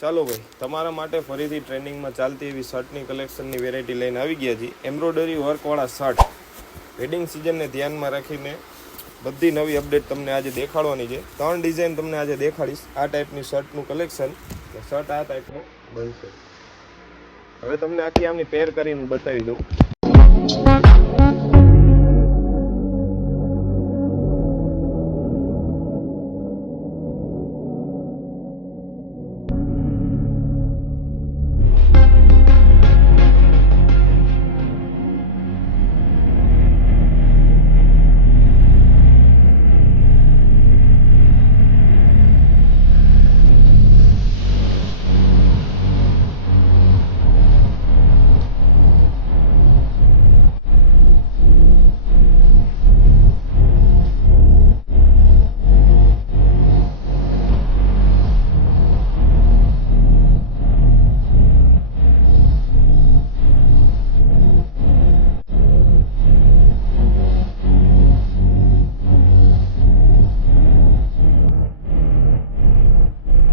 ચાલો ભાઈ, તમારા માટે ફરીથી ટ્રેન્ડિંગમાં ચાલતી એવી શર્ટની કલેક્શનની વેરાયટી લઈને આવી ગયા છીએ. એમ્બ્રોઇડરી વર્કવાળા શર્ટ વેડિંગ સિઝનને ધ્યાનમાં રાખીને બધી નવી અપડેટ તમને આજે દેખાડવાની છે. 3 ડિઝાઇન તમને આજે દેખાડીશ. આ ટાઈપની શર્ટનું કલેક્શન, શર્ટ આ ટાઈપનું બનશે. હવે તમને આખી આમની પેર કરીને બતાવી દઉં.